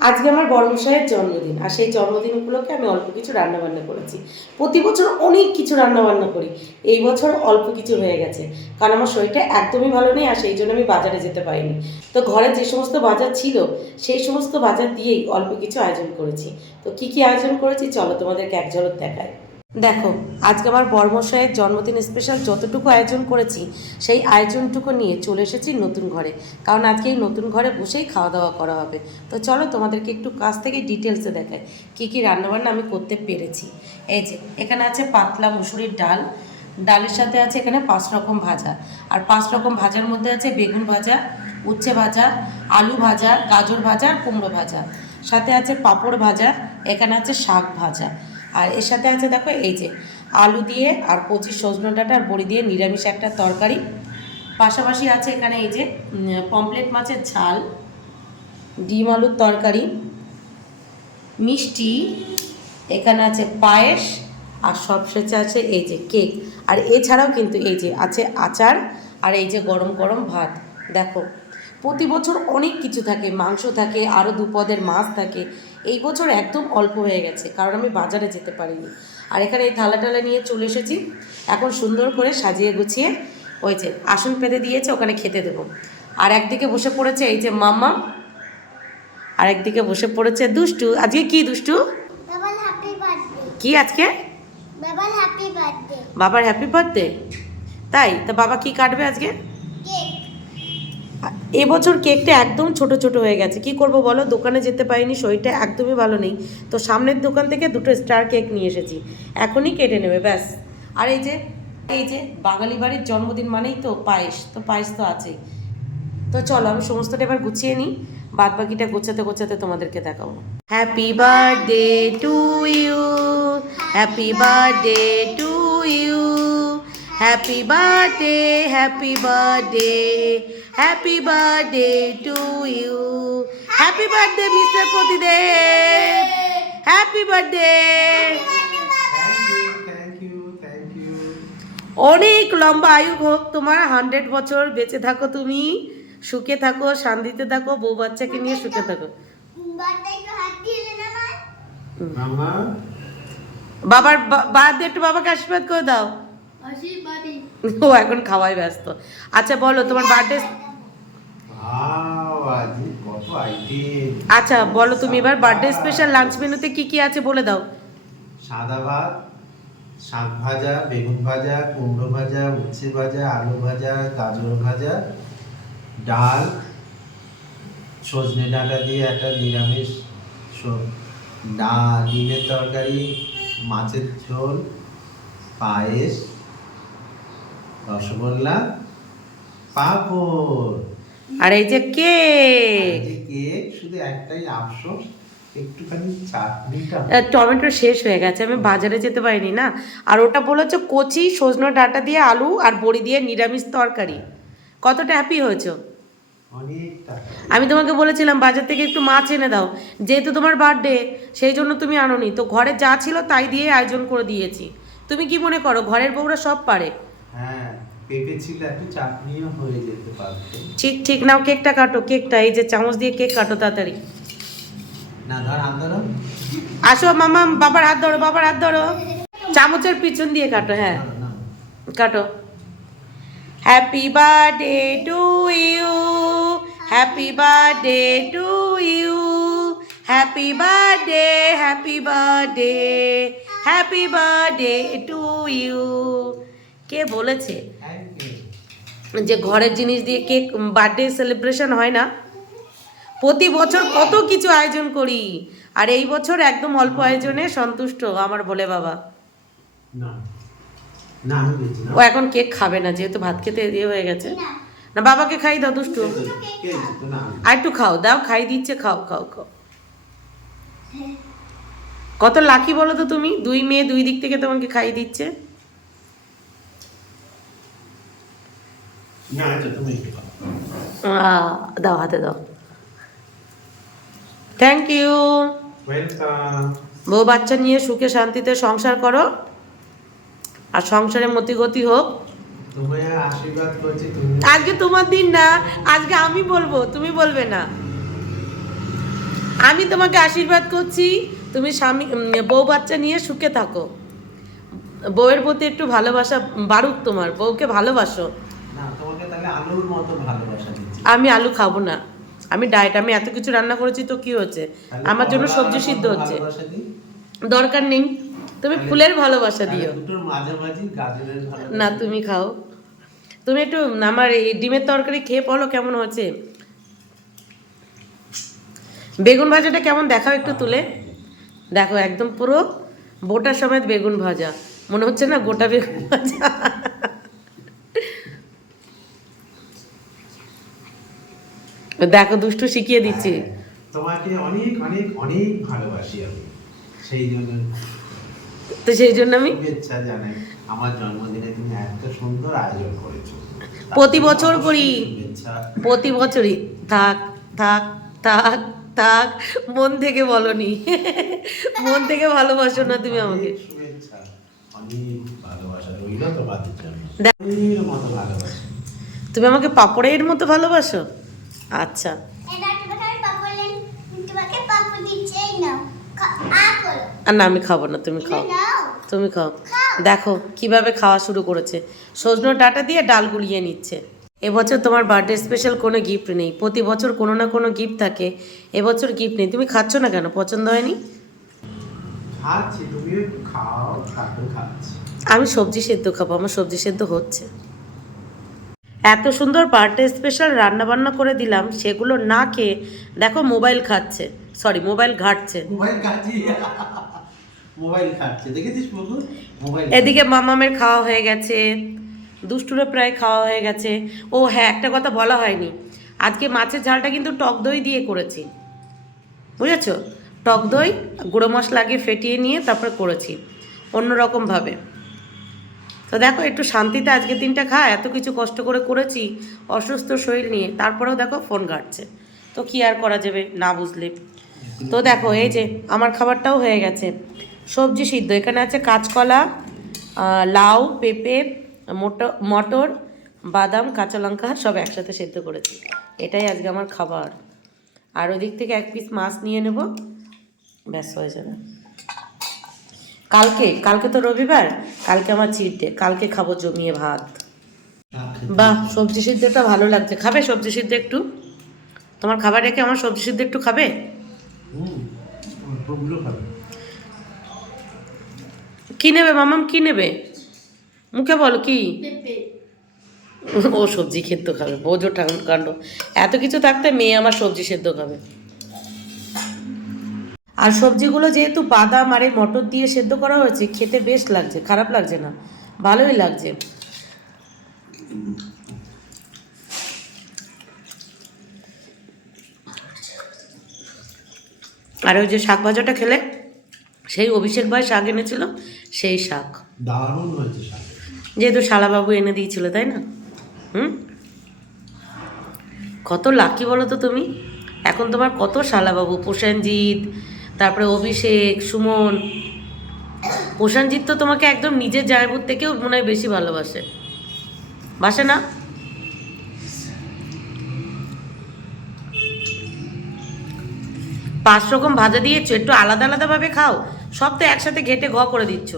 আজকে আমার বড়মশাইয়ের জন্মদিন, আর সেই জন্মদিন উপলক্ষে আমি অল্প কিছু রান্নাবান্না করেছি। প্রতি বছর অনেক কিছু রান্নাবান্না করি, এই বছর অল্প কিছু হয়ে গেছে, কারণ আমার শরীরটা একদমই ভালো নেই, আর সেই জন্য আমি বাজারে যেতে পারিনি। তো ঘরে যে সমস্ত বাজার ছিল সেই সমস্ত বাজার দিয়েই অল্প কিছু আয়োজন করেছি। তো কি কি আয়োজন করেছি চলো তোমাদেরকে এক ঝলক দেখাই। দেখো, আজকে আমার বড়মশাইয়ের জন্মদিন স্পেশাল যতটুকু আয়োজন করেছি সেই আয়োজনটুকু নিয়ে চলে এসেছি নতুন ঘরে, কারণ আজকে এই নতুন ঘরে বসেই খাওয়া দাওয়া করা হবে। তো চলো তোমাদেরকে একটু কাছ থেকে ডিটেলসে দেখাই কী কী রান্নাবান্না আমি করতে পেরেছি। এই যে এখানে আছে পাতলা মুসুরির ডাল, ডালের সাথে আছে এখানে 5 রকম ভাজা, আর 5 রকম ভাজার মধ্যে আছে বেগুন ভাজা, উচ্ছে ভাজা, আলু ভাজা, গাজর ভাজা আর কুমড়ো ভাজা, সাথে আছে পাঁপড় ভাজা, এখানে আছে শাক ভাজা, আর এর সাথে আছে দেখো এই যে আলু দিয়ে আর কচি সজনে ডাঁটা আর বড়ি দিয়ে নিরামিষ একটা তরকারি। পাশাপাশি আছে এখানে এই যে পমপ্লেট মাছের ঝাল, ডিম আলুর তরকারি, মিষ্টি, এখানে আছে পায়েস, আর সবশেষে আছে এই যে কেক। আর এছাড়াও কিন্তু এই যে আছে আচার, আর এই যে গরম গরম ভাত। দেখো, প্রতি বছর অনেক কিছু থাকে, মাংস থাকে, আরও 2 পদের মাছ থাকে। এই বছর একদম অল্প হয়ে গেছে, কারণ আমি বাজারে যেতে পারিনি। আর এখানে এই থালা টালা নিয়ে চলে এসেছি, এখন সুন্দর করে সাজিয়ে গুছিয়ে ওই যে আসন পেতে দিয়েছে, ওখানে খেতে দেবো। আর একদিকে বসে পড়েছে এই যে মাম্মা, আর একদিকে বসে পড়েছে দুষ্টু। আজকে কি দুষ্টু? বাবার হ্যাপি বার্থডে। কি আজকে? বাবার হ্যাপি বার্থডে। বাবার হ্যাপি বার্থডে? তাই? তা বাবা কি কাটবে আজকে? কেক। এবছর কেকটা একদম ছোট ছোট হয়ে গেছে, কি করব বলো, দোকানে যেতে পারিনি, শরীরটা একদমই ভালো নেই। তো সামনের দোকান থেকে 2টো স্টার কেক নিয়ে এসেছি, এখনই কেটে নেবে ব্যাস। আর এই যে বাঙালি বাড়ির জন্মদিন মানেই তো পায়েস, তো পায়েস তো আছেই। তো চলো আমি সমস্তটা এবার গুছিয়ে নিই, বাদ বাকিটা গোছাতে গোছাতে তোমাদেরকে দেখাবো। Happy birthday to you, happy birthday to you, happy birthday, happy birthday, happy birthday to you, happy birthday mister Pratidev, happy birthday. Thank you. অনেক লম্বা আয়ু হোক তোমার, 100 বছর বেঁচে থাকো তুমি, সুখে থাকো, শান্তিতে থাকো, বউ বাচ্চাকে নিয়ে সুখে থাকো। বার্থডে তো হ্যাপি হলো না মা? মামা, বাবার বার্থডে একটু বাবাকে আশীর্বাদ করে দাও। আশীর্বাদী। ও এখন খাওয়াই ব্যস্ত। আচ্ছা বলো তোমার বার্থডে, আজ কত আইটেম। আচ্ছা বলো তুমি এবার বার্থডে স্পেশাল লাঞ্চ মেনুতে কি কি আছে বলে দাও। সাদা ভাত, শাক ভাজা, বেগুন ভাজা, কুমড়ো ভাজা, উচ্ছে ভাজা, আলু ভাজা, গাজর ভাজা, ডাল, সজনে ডাঁটা দিয়ে একটা নিরামিষ ডিমের তরকারি, মাছের ঝোল, পায়েস, রসগোল্লা, পাঁপড়। আর এই যে কেক, এই কেক শুধু একটাই আফসোস, একটুখানি চাটনিটা। টমেটো শেষ হয়ে গেছে, আমি বাজারে যেতে পারিনি না। আর ওটা বলেছো কচি সজনে ডাঁটা দিয়ে আলু আর বড়ি দিয়ে নিরামিষ তরকারি, কতটা হ্যাপি হয়েছো? অনেকটা। আমি তোমাকে বলেছিলাম বাজার থেকে একটু মাছ এনে দাও, যেহেতু তোমার বার্থডে সেই জন্য তুমি আনোনি, তো ঘরে যা ছিল তাই দিয়ে আয়োজন করে দিয়েছি। তুমি কি মনে করো ঘরের বউরা সব পারে? হ্যাঁ, পেঁপে ছিল, একটু চাটনিও হয়ে যেতে পারতো। ঠিক ঠিক, নাও কেকটা কাটো, কেকটা এই যে চামচ দিয়ে কেক কাটো তাড়াতাড়ি। না ধর, হাত ধরো। আসো মামা, বাবার হাত ধরো, বাবার হাত ধরো, চামচের পিছন দিয়ে কাটো, হ্যাঁ ধরো, নাও। কাটো। Happy birthday to you, happy birthday to you, happy birthday, happy birthday, happy birthday to you. কে বলেছে Thank you. যে ঘরের জিনিস দিয়ে কেক বার্থডে সেলিব্রেশন হয় না? প্রতি বছর কত কিছু আয়োজন করি, আর এই বছর একদম অল্প আয়োজনে সন্তুষ্ট আমার ভোলে বাবা। না না, আমি দিচ্ছি না। ও এখন কেক খাবে না, যেহেতু ভাত খেতে দিয়ে হয়ে গেছে। না বাবাকে খাই দাও দুষ্টু, কে তো না। আর একটু খাও, দাও, খাই দিচ্ছে, খাও খাও খাও। কত লাকি বলো তো তুমি, 2 মেয়ে 2 দিক থেকে তোমাকে খাই দিচ্ছে। না, এটা তুমি একটু খাও। দাও, হাতে দাও। Thank you. ওয়েলকাম। বউ বাচ্চা নিয়ে সুখে শান্তিতে সংসার করো, আর সংসারের মতিগতি হোক। তোমায় আশীর্বাদ করছি তুমি। আজকে তোমার দিন না, আজকে আমি বলবো, তুমি বলবে না। আমি তোমাকে আশীর্বাদ করছি, তুমি স্বামী বউ বাচ্চা নিয়ে সুখে থাকো, বউয়ের প্রতি একটু ভালোবাসা বাড়ুক, তোমার বউকে ভালোবাসো। না, তোমাকে তাহলে আলুর মতো ভালোবাসা দিচ্ছি। আমি আলু খাবো না, আমি ডায়েট, আমি এত কিছু রান্না করেছি তো কি হচ্ছে, তাহলে আমার জন্য কমলা সবজি আলুর সিদ্ধ মতো হচ্ছে, ভালোবাসা দিই? দরকার নেই, তুমি তাহলে- ফুলের ভালোবাসা দিও। তাহলে দুটোর মাঝামাঝি গাজরের ভালোবাসা না দিই। তুমি খাও, তুমি একটু আমার এই ডিমের তরকারি খেয়ে বলো কেমন হয়েছে। বেগুন ভাজাটা কেমন দেখাও একটু তুলে, দেখো একদম পুরো বোটা সমেত বেগুন ভাজা, মনে হচ্ছে না গোটা বেগুন ভাজা। দেখো দুষ্টু শিখিয়ে দিচ্ছি। হ্যাঁ, তোমাকে অনেক অনেক অনেক ভালোবাসি আমি, সেই জন্য তো সেই জন্য আমি শুভেচ্ছা জানাই। আমার জন্মদিনে তুমি এত সুন্দর আয়োজন করেছো, প্রতি বছর করি। শুভেচ্ছা। প্রতি বছরই থাক থাক থাক থাক, মন থেকে বলনি, মন থেকে ভালোবাসো না তুমি আমাকে। অনেক শুভেচ্ছা, অনেক ভালোবাসা রইল তোমাদের জন্য, দেখ- অনেক মতো ভালোবাসা। তুমি আমাকে পাপড়ের মতো ভালোবাসো, আচ্ছা। এটা তোমাকে পাপলেন, তোমাকে পাপু দিচ্ছে নাও। আ করো। আর না আমি খাবো না, তুমি খাও, নাও। তুমি খাও। দেখো কিভাবে খাওয়া শুরু করেছে, সজনো ডাঁটা দিয়ে ডাল গুলিয়ে নিচ্ছে। এবছর তোমার বার্থডে স্পেশাল কোনো গিফট নেই, প্রতি বছর কোনো না কোনো গিফট থাকে, এবছর গিফট নেই। তুমি খাচ্ছ না কেন, পছন্দ হয়নি? খাচ্ছি, তুমিও একটু খাও, তারপর খাচ্ছি। আমি সবজি সেদ্ধ খাবো, আমার সবজি সেদ্ধ হচ্ছে। এত সুন্দর বার্থডে স্পেশাল রান্না বান্না করে দিলাম, সেগুলো না খেয়ে দেখো মোবাইল খাচ্ছে, সরি মোবাইল ঘাঁটছে। মোবাইল খাচ্ছি, মোবাইল খাচ্ছে, দেখেছিস বন্ধু? মোবাইল এদিকে মামামের খাওয়া হয়ে গেছে, দুষ্টুরও প্রায় খাওয়া হয়ে গেছে। ও হ্যাঁ, একটা কথা বলা হয়নি, আজকে মাছের ঝালটা কিন্তু টক দই দিয়ে করেছি, বুঝেছো? টক দই গুঁড়ো মশলা আগে ফেটিয়ে নিয়ে তারপর করেছি অন্যরকমভাবে। তো দেখো একটু শান্তিতে আজকে দিনটা খা, এত কিছু কষ্ট করে করেছি অসুস্থ শরীর নিয়ে, তারপরেও দেখো ফোন ঘাঁটছে। তো কি আর করা যাবে না বুঝলে। তো দেখো এই যে আমার খাবারটাও হয়ে গেছে, সবজি সিদ্ধ, এখানে আছে কাঁচকলা, লাউ, পেঁপে, মটর, বাদাম, কাঁচা লঙ্কা সব একসাথে সেদ্ধ করেছি, এটাই আজকে আমার খাবার। আর ওদিক থেকে এক পিস মাছ নিয়ে নেব, ব্যাস হয়ে যাবে। কালকে কালকে তো রবিবার, কালকে আমার চিট ডে, কালকে খাবো জমিয়ে ভাত। বাহ, সবজি সিদ্ধটা ভালো লাগছে, খাবে সবজি সিদ্ধ একটু? তোমার খাবার রেখে আমার সবজি সিদ্ধ একটু খাবে? ওগুলো খাবে। কি নেবে মামাম, কি নেবে মুখে বলো কি? পেঁপে। ও সবজি সেদ্ধ খাবে, বোঝো কাণ্ড, এত কিছু থাকতে মেয়ে আমার সবজি সেদ্ধ খাবে। আর সবজিগুলো যেহেতু বাদাম আর এই মটর দিয়ে সেদ্ধ করা হয়েছে, খেতে বেশ লাগছে, খারাপ লাগছে না, ভালোই লাগছে। আর ওই যে শাক ভাজাটা খেলে, সেই অভিষেক ভাই শাক এনেছিল, সেই শাক, দারুণ হয়েছে শাক। যেহেতু শালাবাবু এনে দিয়েছিল তাই না। কত লাকি বলো তো তুমি, এখন তোমার কত শালাবাবু, প্রসেনজিৎ, তারপরে অভিষেক, সুমন। প্রসেনজিৎ তো তোমাকে একদম নিজের জায়বুর থেকেও মনে হয় বেশি ভালোবাসে, বাসে না? পাঁচ রকম ভাজা দিয়েছো, একটু আলাদা আলাদাভাবে খাও, সব তো একসাথে ঘেটে ঘ করে দিচ্ছ।